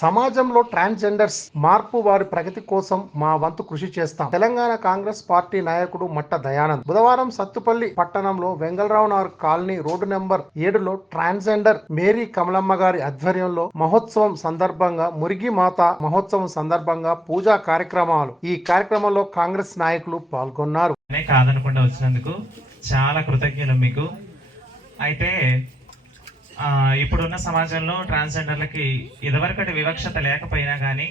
సమాజంలో ట్రాన్స్జెండర్స్ మార్పు వారి ప్రగతి కోసం మా వంతు కృషి చేస్తాం. తెలంగాణ కాంగ్రెస్ పార్టీ నాయకుడు మట్ట దయానంద్. బుధవారం సత్తుపల్లి పట్టణంలో Vengalarao Nagar colony road number ఏడులో ట్రాన్స్జెండర్ మేరీ కమలమ్మ గారి ఆధ్వర్యంలో మహోత్సవం సందర్భంగా మురిగి మాత మహోత్సవం సందర్భంగా పూజా కార్యక్రమాలు. ఈ కార్యక్రమంలో కాంగ్రెస్ నాయకులు పాల్గొన్నారు. కాదనకుండా వచ్చినందుకు చాలా కృతజ్ఞతలు మీకు. అయితే ఇప్పుడున్న సమాజంలో ట్రాన్స్జెండర్లకి ఇదివరకటి వివక్షత లేకపోయినా కానీ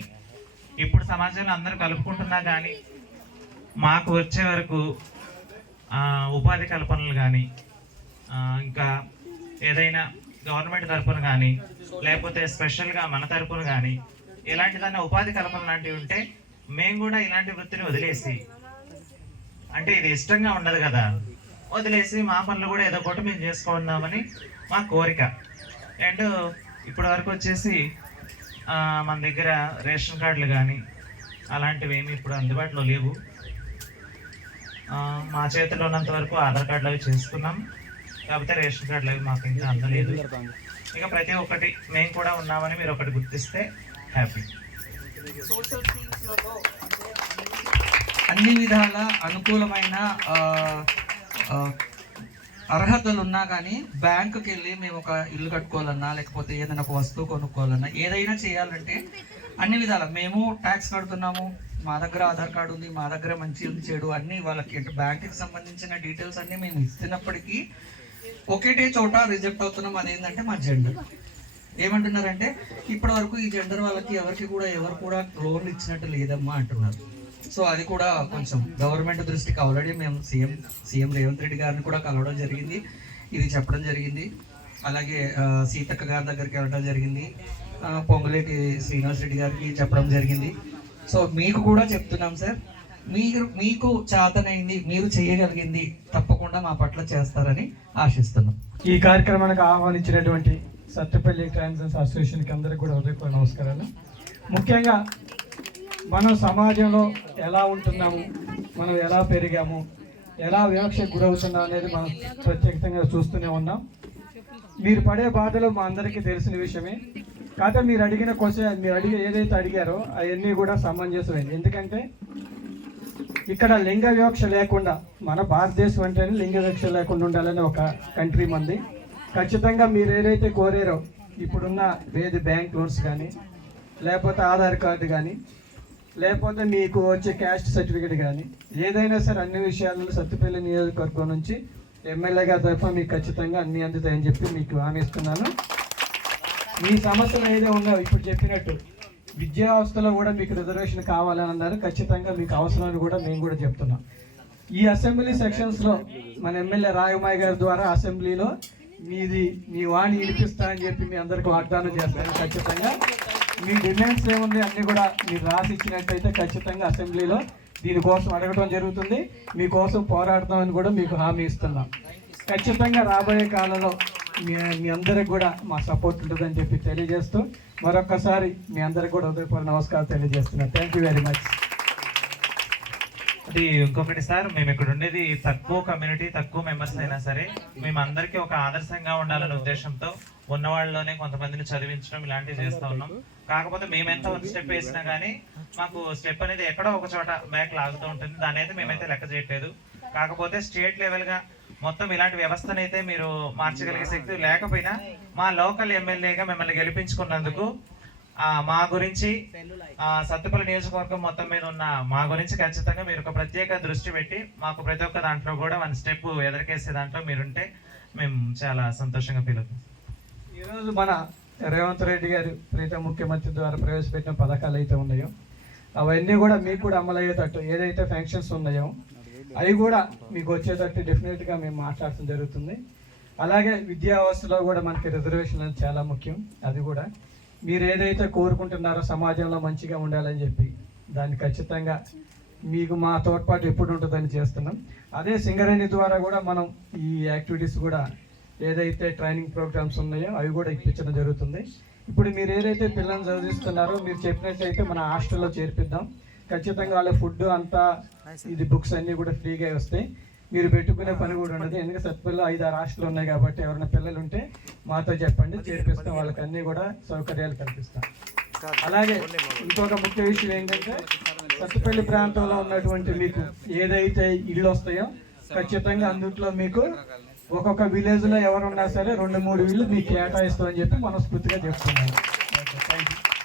ఇప్పుడు సమాజంలో అందరూ కలుపుకుంటున్నా కానీ మాకు వచ్చే వరకు ఉపాధి కల్పనలు కానీ ఇంకా ఏదైనా గవర్నమెంట్ తరపున కానీ లేకపోతే స్పెషల్గా మన తరపున కానీ ఇలాంటిదన్నా ఉపాధి కల్పన లాంటివి ఉంటే మేము కూడా ఇలాంటి వృత్తిని వదిలేసి అంటే ఇది ఇష్టంగా ఉండదు కదా వదిలేసి మా పనులు కూడా ఏదో ఒకటి మేము చేసుకుందామని మా కోరిక. అండ్ ఇప్పటి వరకు వచ్చేసి మన దగ్గర రేషన్ కార్డులు కానీ అలాంటివి ఏమి ఇప్పుడు అందుబాటులో లేవు. మా చేతిలో ఉన్నంత వరకు ఆధార్ కార్డులు అవి చేసుకున్నాం. కాకపోతే రేషన్ కార్డులు అవి మాకు ఇంకా అందలేదు. ఇక ప్రతి ఒక్కటి మేము కూడా ఉన్నామని మీరు ఒకటి గుర్తిస్తే హ్యాపీ. అన్ని విధాల అనుకూలమైన అర్హతలు ఉన్నా కానీ బ్యాంకుకి వెళ్ళి మేము ఒక ఇల్లు కట్టుకోవాలన్నా లేకపోతే ఏదైనా ఒక వస్తువు కొనుక్కోవాలన్నా ఏదైనా చేయాలంటే అన్ని విధాల. మేము ట్యాక్స్ కడుతున్నాము మా దగ్గర ఆధార్ కార్డు ఉంది మా దగ్గర మంచి ఉంది చెడు అన్ని వాళ్ళకి అంటే బ్యాంకుకి సంబంధించిన డీటెయిల్స్ అన్ని మేము ఇస్తున్నప్పటికీ ఒకటే చోట రిజెక్ట్ అవుతున్నాం. అదేంటంటే మా జెండర్. ఏమంటున్నారంటే ఇప్పటి వరకు ఈ జెండర్ వాళ్ళకి ఎవరికి కూడా ఎవరు కూడా లోన్ ఇచ్చినట్టు లేదమ్మా అంటున్నారు. సో అది కూడా కొంచెం గవర్నమెంట్ దృష్టికి ఆల్రెడీ మేము సీఎం సీఎం రేవంత్ రెడ్డి గారిని కూడా కలవడం జరిగింది. ఇది చెప్పడం జరిగింది. అలాగే సీతక్క గారి దగ్గరికి వెళ్ళడం జరిగింది. పొంగులేటి శ్రీనివాస్ రెడ్డి గారికి చెప్పడం జరిగింది. సో మీకు కూడా చెప్తున్నాం సార్ మీరు మీకు చేతనైంది మీరు చేయగలిగింది తప్పకుండా మా పట్ల చేస్తారని ఆశిస్తున్నాం. ఈ కార్యక్రమానికి ఆహ్వానించినటువంటి సత్తెపల్లి ట్రాన్సెన్స్ అసోసియేషన్కి అందరికీ కూడా హృదయపూర్వక నమస్కారాలు. ముఖ్యంగా మనం సమాజంలో ఎలా ఉంటున్నాము? మనం ఎలా పెరిగాము? ఎలా వివక్షకు గురవుతున్నాం అనేది మనం ప్రత్యేకంగా చూస్తూనే ఉన్నాం. మీరు పడే బాధలు మా అందరికీ తెలిసిన విషయమే. కాకపోతే మీరు అడిగిన క్వశ్చన్ మీరు అడిగే ఏదైతే అడిగారో అవన్నీ కూడా సమంజసమైంది ఎందుకంటే ఇక్కడ లింగ వివక్ష లేకుండా మన భారతదేశం అంటేనే లింగ వివక్ష లేకుండా ఉండాలని ఒక కంట్రీ మంది. ఖచ్చితంగా మీరు ఏదైతే కోరారో ఇప్పుడున్న వేది బ్యాంక్ లోన్స్ కానీ లేకపోతే ఆధార్ కార్డు కానీ లేకపోతే మీకు వచ్చే క్యాస్ట్ సర్టిఫికేట్ కానీ ఏదైనా సరే అన్ని విషయాలలో సత్తుపల్లి నియోజకవర్గం నుంచి ఎమ్మెల్యేగా తప్ప మీకు ఖచ్చితంగా అన్ని అందుతాయని చెప్పి మీకు హామీ ఇస్తున్నాను. మీ సమస్యలు ఏదో ఉన్నాయో ఇప్పుడు చెప్పినట్టు విద్యా వ్యవస్థలో కూడా మీకు రిజర్వేషన్ కావాలని అన్నారు. ఖచ్చితంగా మీకు అవసరాన్ని కూడా మేము కూడా చెప్తున్నాం. ఈ అసెంబ్లీ సెక్షన్స్లో మన ఎమ్మెల్యే రాయమాయ్ గారి ద్వారా అసెంబ్లీలో మీది మీ వాణి వినిపిస్తా అని చెప్పి మీ అందరికి వాగ్దానం చేస్తాను ఖచ్చితంగా. మీ డిమాండ్స్ ఏముంది అన్ని కూడా మీరు రాసి ఇచ్చినట్టయితే ఖచ్చితంగా అసెంబ్లీలో దీనికోసం అడగడం జరుగుతుంది. మీకోసం పోరాడతామని కూడా మీకు హామీ ఇస్తున్నాం. ఖచ్చితంగా రాబోయే కాలంలో మీ మీ అందరికి కూడా మా సపోర్ట్ ఉంటుందని చెప్పి తెలియజేస్తూ మరొకసారి మీ అందరికి కూడా ఉదయపూర్వ నమస్కారం తెలియజేస్తున్నాను. థ్యాంక్ యూ వెరీ మచ్ అది ఇంకొకటి సార్ మేము ఇక్కడ ఉండేది తక్కువ కమ్యూనిటీ తక్కువ మెంబర్స్ అయినా సరే మేము అందరికీ ఒక ఆదర్శంగా ఉండాలనే ఉద్దేశంతో ఉన్న వాళ్ళలోనే కొంతమందిని చదివించడం ఇలాంటివి చేస్తూ ఉన్నాం. కాకపోతే మేము ఎంత స్టెప్ వేసినా కానీ మాకు స్టెప్ అనేది ఎక్కడో ఒక చోట బ్యాక్ లాగుతూ ఉంటుంది. దాని అయితే మేమైతే లెక్క చేయట్లేదు. కాకపోతే స్టేట్ లెవెల్గా మొత్తం ఇలాంటి వ్యవస్థను అయితే మీరు మార్చగలిగే శక్తి లేకపోయినా మా లోకల్ ఎమ్మెల్యేగా మిమ్మల్ని గెలిపించుకున్నందుకు మా గురించి ఆ, సత్తుపల్లి నియోజకవర్గం మొత్తం మీద ఉన్న మా గురించి ఖచ్చితంగా మీరు ఒక ప్రత్యేక దృష్టి పెట్టి మాకు ప్రతి ఒక్క దాంట్లో కూడా వన్ స్టెప్ ఎదరికేసే దాంట్లో మీరుంటే మేము చాలా సంతోషంగా ఫీల్ అవుతాం. ఈరోజు మన రేవంత్ రెడ్డి గారు ప్రీత ముఖ్యమంత్రి ద్వారా ప్రవేశపెట్టిన పథకాలు అయితే ఉన్నాయో అవన్నీ కూడా మీకు కూడా అమలయ్యేటట్టు ఏదైతే ఫంక్షన్స్ ఉన్నాయో అవి కూడా మీకు వచ్చేటట్టు డెఫినెట్గా మేము మాట్లాడటం జరుగుతుంది. అలాగే విద్యా వ్యవస్థలో కూడా మనకి రిజర్వేషన్ అనేది చాలా ముఖ్యం అది కూడా. మీరు ఏదైతే కోరుకుంటున్నారో సమాజంలో మంచిగా ఉండాలని చెప్పి దాన్ని ఖచ్చితంగా మీకు మా తోడ్పాటు ఎప్పుడు ఉంటుందని చేస్తున్నాం. అదే సింగరేణి ద్వారా కూడా మనం ఈ యాక్టివిటీస్ కూడా ఏదైతే ట్రైనింగ్ ప్రోగ్రామ్స్ ఉన్నాయో అవి కూడా ఇప్పించడం జరుగుతుంది. ఇప్పుడు మీరు ఏదైతే పిల్లల్ని చదివిస్తున్నారో మీరు చెప్పినట్లయితే మన హాస్టల్లో చేర్పిద్దాం. ఖచ్చితంగా వాళ్ళ ఫుడ్ అంతా ఇది బుక్స్ అన్నీ కూడా ఫ్రీగా వస్తాయి. మీరు పెట్టుకునే పని కూడా ఉండదు. ఎందుకంటే సత్పల్లిలో ఐదు ఆరు హాస్టల్ ఉన్నాయి కాబట్టి ఎవరైనా పిల్లలు ఉంటే మాతో చెప్పండి చేర్పిస్తాం. వాళ్ళకి అన్నీ కూడా సౌకర్యాలు కల్పిస్తాం. అలాగే ఇంకొక ముఖ్య విషయం ఏంటంటే సత్తుపల్లి ప్రాంతంలో ఉన్నటువంటి మీకు ఏదైతే ఇళ్ళు వస్తాయో ఖచ్చితంగా అందుట్లో మీకు ఒక్కొక్క విలేజ్లో ఎవరున్నా సరే రెండు మూడు ఇళ్ళు మీకు కేటాయిస్తామని చెప్పి మనస్ఫూర్తిగా చెప్తున్నాను. Thank you